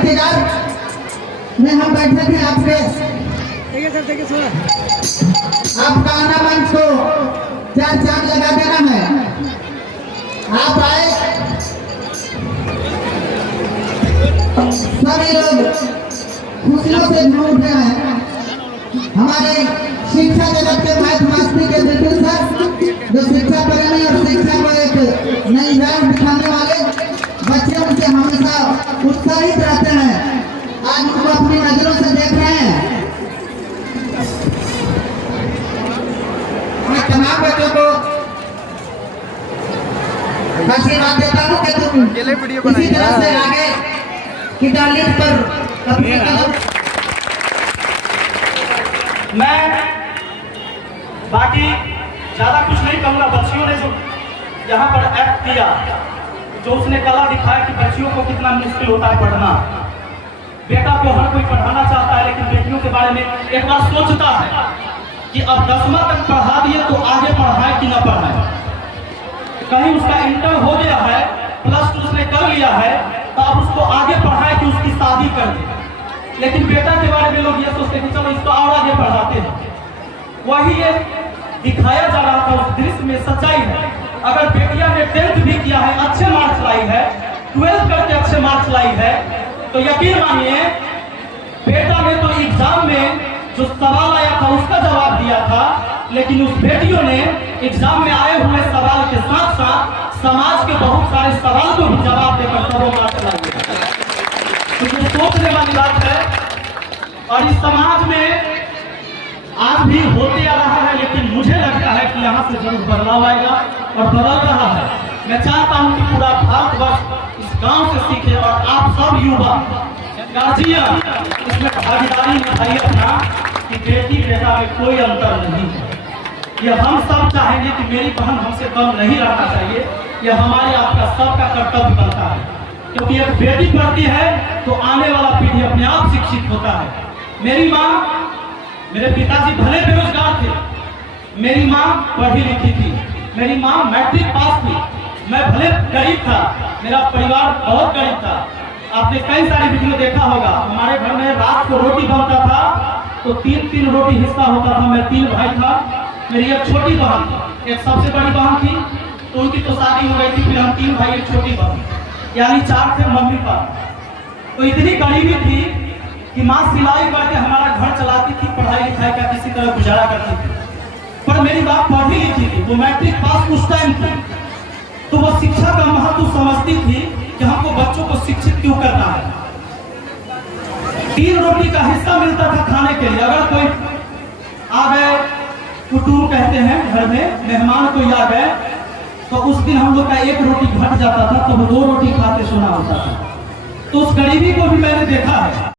इंतजार में हम बैठे थे आपके आपका आना मंच को 4 चांद लगा देना है। आप आए, सभी लोग खुशियों से झूम उठे हैं। हमारे शिक्षा जगत के महत्वमास्ती के बिल्कुल सर जो शिक्षा प्रेमी और शिक्षा को एक नई राह दिखाने वाले बच्चे उनसे हमेशा उत्साहित रहते हैं। आज उनको अपनी नजरों से देख रहे हैं। मैं तमाम बच्चों को आशीर्वाद देता हूँ कि तुम इसी तरह से आगे की डाली पर अपने कदम। मैं बाकी ज्यादा कुछ नहीं कहूँगा। बच्चियों ने जो यहाँ पर एक्ट किया, जो उसने कला दिखाया कि बच्चियों को कितना मुश्किल होता है पढ़ना। बेटा को हर कोई पढ़ाना चाहता है, लेकिन बेटियों के बारे में एक बार सोचता है कि अब 10वां तक पढ़ा दिए तो आगे पढ़ाए कि ना पढ़ाए। कहीं उसका इंटर हो गया है, +2 उसने कर लिया है, तो अब उसको आगे पढ़ाए कि उसकी शादी कर दे। लेकिन बेटा के बारे में लोग ये सोचते हैं कि चलो इसको और आगे पढ़ाते हैं। वही ये दिखाया जा रहा था, उस दृश्य में सच्चाई है। अगर बेटिया ने 10th भी किया है, अच्छे मार्क्स लाई है, 12th करके अच्छे मार्क्स लाई है, तो यकीन मानिए बेटा ने तो एग्जाम में जो सवाल आया था उसका जवाब दिया था, लेकिन उस बेटियों ने एग्जाम में आए हुए सवाल के साथ साथ समाज के बहुत सारे सवाल को भी जवाब देकर सबों मार्क्स लाई। तो ये सोचने वाली बात है। और इस समाज में आज भी होते आ रहा है, लेकिन मुझे लगता है कि यहाँ से जरूर बदलाव आएगा और बदल रहा है। मैं चाहता हूँ कि पूरा भारतवर्ष इस गांव से सीखे और आप सब युवा गार्जियन इसमें भागीदारी निभाइए अपना कि बेटी बेटा में कोई अंतर नहीं है। यह हम सब चाहेंगे कि मेरी बहन हमसे कम नहीं रहना चाहिए। यह हमारे आपका सबका कर्तव्य बनता है, क्योंकि एक बेटी पढ़ती है तो आने वाला पीढ़ी अपने आप शिक्षित होता है। मेरी माँ, मेरे पिताजी भले बेरोजगार थे, मेरी माँ पढ़ी लिखी थी, मेरी माँ मैट्रिक पास थी। मैं भले गरीब था, मेरा परिवार बहुत गरीब था। आपने कई सारी वीडियो देखा होगा। हमारे घर में रात को रोटी बनता था तो 3-3 रोटी हिस्सा होता था। मैं 3 भाई था, मेरी एक छोटी बहन थी, एक सबसे बड़ी बहन थी, तो उनकी तो शादी हो गई थी। फिर हम 3 भाई, एक छोटी बहन, यानी 4 थे मम्मी पापा। तो इतनी गरीबी थी कि माँ सिलाई करके हमारा घर चलाती थी, पढ़ाई लिखाई का किसी तरह गुजारा करती थी। पर मेरी बात पढ़ी लिखी थी, वो मैट्रिक पास उस टाइम थी, तो वो शिक्षा का महत्व समझती थी कि हमको बच्चों को शिक्षित क्यों करना है। 3 रोटी का हिस्सा मिलता था खाने के लिए। अगर कोई आ गए, कुटुंब कहते हैं, घर में मेहमान कोई आ गए, तो उस दिन हम लोग का 1 रोटी घट जाता था, तो वो 2 रोटी खाते सोना होता था। तो उस गरीबी को भी मैंने देखा है।